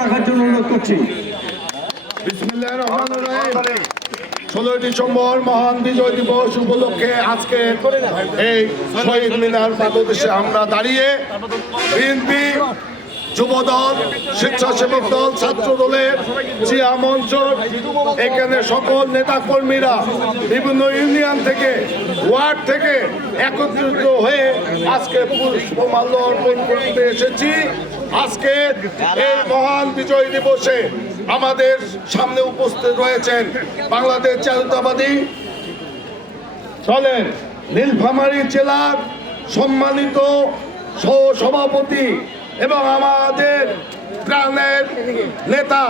রাখার জন্য অনুরোধ করছি। ষোলোই ডিসেম্বর মহান বিজয় দিবস উপলক্ষে আজকে এই শহীদ মিনার পাদদেশে আমরা দাঁড়িয়ে বিএনপি যুবদল, স্বেচ্ছাসেবক দল ছাত্র দলের জিয়া এখানে সকল নেতা কর্মীরা বিভিন্ন ইউনিয়ন থেকে, ওয়ার্ড থেকে একত্রিত হয়ে আজকে পুষ্পমাল্য অর্পণ করতে এসেছি। আজকে এই মহান বিজয় দিবসে আমাদের সামনে উপস্থিত রয়েছেন বাংলাদেশ জাতীয়তাবাদী চলেন নীলফামারী জেলার সম্মানিত সভাপতি এবং আমাদের প্রাণের নেতা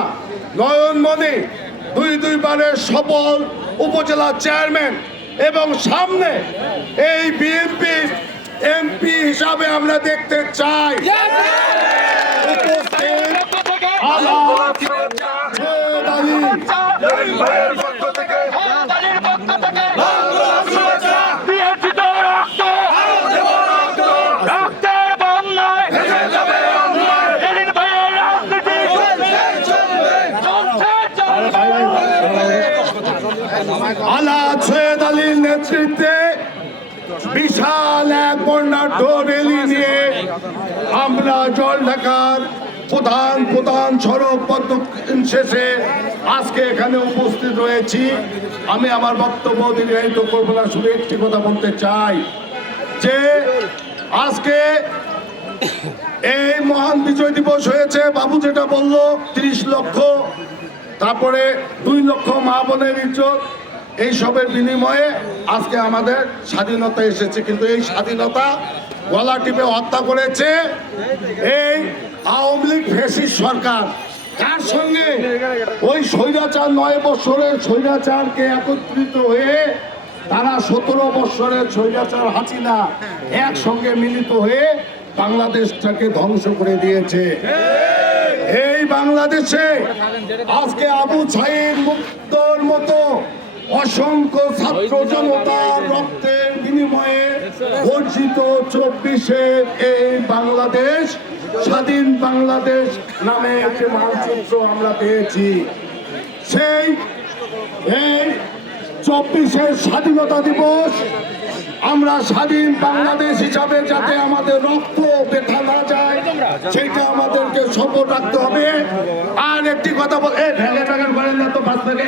নয়নমণি দুই দুইবারের সফল উপজেলা চেয়ারম্যান এবং সামনে এই বিএনপি এমপি হিসাবে আমরা দেখতে চাই উপস্থিত আলাপ সৈয়দ আলী সৈয়দ নেতৃত্বে বিশাল এক বর্ণাঢ্য র্যালি নিয়ে আমরা জল ঢাকার প্রধান প্রধান সড়ক পদক্ষেপ শেষে আজকে এখানে উপস্থিত রয়েছি। আমি আমার বক্তব্য দীর্ঘায়িত করব না, শুধু একটি কথা বলতে চাই যে আজকে এই মহান বিজয় দিবস হয়েছে। বাবু যেটা বলল, ত্রিশ লক্ষ, তারপরে দুই লক্ষ মা বোনের ইজ্জত এইসবের বিনিময়ে আজকে আমাদের স্বাধীনতা এসেছে। কিন্তু এই স্বাধীনতা গলা টিপে হত্যা করেছে। এই আওয়ামী লীগ ফেসিস সরকার। তার সঙ্গে? ওই স্বৈরাচার নয় বছরের স্বৈরাচারকে একত্রিত হয়ে তারা সতেরো বছরের স্বৈরাচার হাসিনা একসঙ্গে মিলিত হয়ে বাংলাদেশটাকে ধ্বংস করে দিয়েছে। এই বাংলাদেশে আজকে আবু সাইদ মুক্তর মতো অসংখ্য ছাত্র জনতার রক্তের বিনিময়ে অর্জিত চব্বিশে এই বাংলাদেশ স্বাধীন বাংলাদেশ নামে একটি মানচিত্র আমরা পেয়েছি। সেই, এই চব্বিশের স্বাধীনতা দিবস আমরা স্বাধীন বাংলাদেশ হিসাবে যাতে আমাদের রক্ত বেথা না যায়, সেটা আমাদেরকে শপথ রাখতে হবে। আর একটি কথা বল এ ভ্যাগে ভ্যাগের করেন না তো পাঁচ থেকে।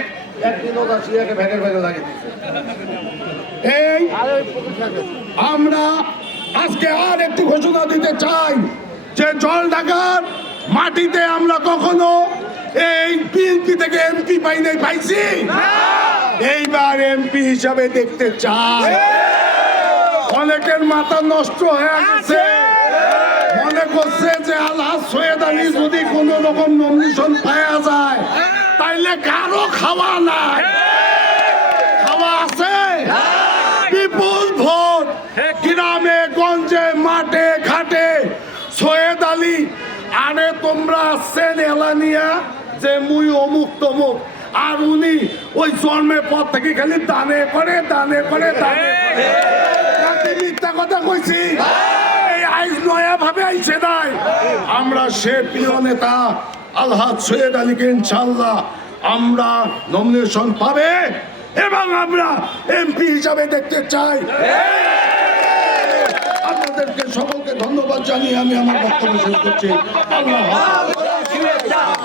ভ্যাগের লাগে এই, আমরা আজকে আর একটি ঘোষণা দিতে চাই। যে জল ঢাকার মাটিতে আমরা কখনো এই বিএনপি থেকে এমপি পাই নাই পাইছি? এইবার এমপি হিসাবে দেখতে চাই। অনেকের মাথা নষ্ট হয়ে গেছে। মনে করছে যে আল্লাহ সৈয়দ আলী যদি কোন রকম নমিনেশন পাওয়া যায় তাইলে কারও খাওয়া নাই। তোমরা এলানিয়া যে মুই অমুক তমুক। আর উনি ওই জন্মের পর থেকে খালি দানে করে দানে করে দানে মিথ্যা কথা কইছি? এই আইস নয়া ভাবে আইছে নাই। আমরা সে প্রিয় নেতা আলহাজ সৈয়দ আলীকে ইনশাল্লাহ আমরা নমিনেশন পাবে এবং আমরা এমপি হিসাবে দেখতে চাই। আপনাদেরকে সকলকে ধন্যবাদ জানিয়ে আমি আমার বক্তব্য শেষ করছি। আল্লাহ।